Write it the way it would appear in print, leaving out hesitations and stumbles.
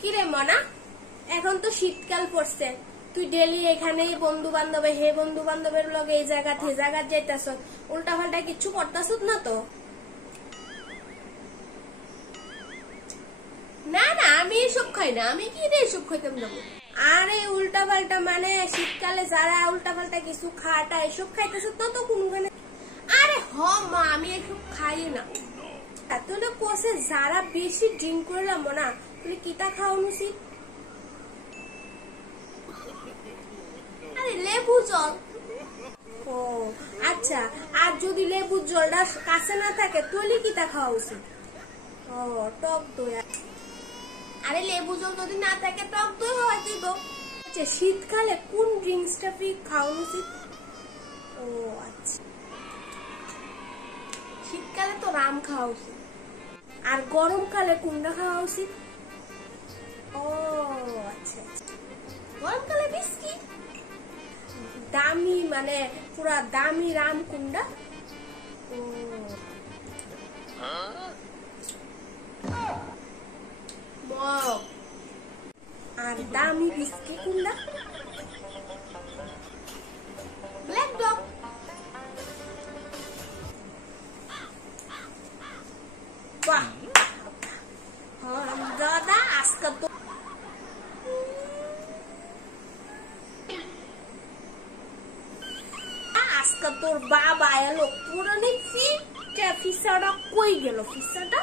কিরে মনা, এখন তো শীতকাল পড়ছে, তুই ডেলি এখানেই বন্ধু বান্ধবে হে বন্ধু বান্ধবের লগে এই জায়গা হে জায়গা যাইতাছ, উল্টা পাল্টা কিছু করতাছ না তো? না না, আমি এসব খাই না। আমি কি রে এসব খাইতাম যাবো? আরে উল্টা পাল্টা মানে শীতকালে যারা উল্টা পাল্টা কিছু খাটা এসব খাইতেছ তো তো কোনখানে? আরে হ মা, আমি এসব খাই না। তাহলে কোসে যারা বেশি ড্রিঙ্ক করলাম না, তুই কিতা খাওয়ানো উচিত? আরে লেবু জল। ও আচ্ছা, আর যদি লেবু জলটা কাছে না থাকে তাহলে কিতা খাওয়া উচিত? ও টক দই। আরে লেবু জল যদি না থাকে টক দই হওয়া দিব। আচ্ছা, শীতকালে কোন ড্রিঙ্কসটা খাওয়া উচিত? ও আচ্ছা, শীতকালে তো রাম খাওয়া উচিত। আর গরমকালে কোনটা খাওয়া উচিত? ও আচ্ছা, গরমকালে বিস্কি। দামি মানে পুরা দামি রাম কোনটা? ও মগ। আর দামি বিস্কি কোনটা? Black dog. বাহ, দাদা আজকে তো তোর বাবা এলো পুরানি ফিসাটা কই গেল? ফিসাটা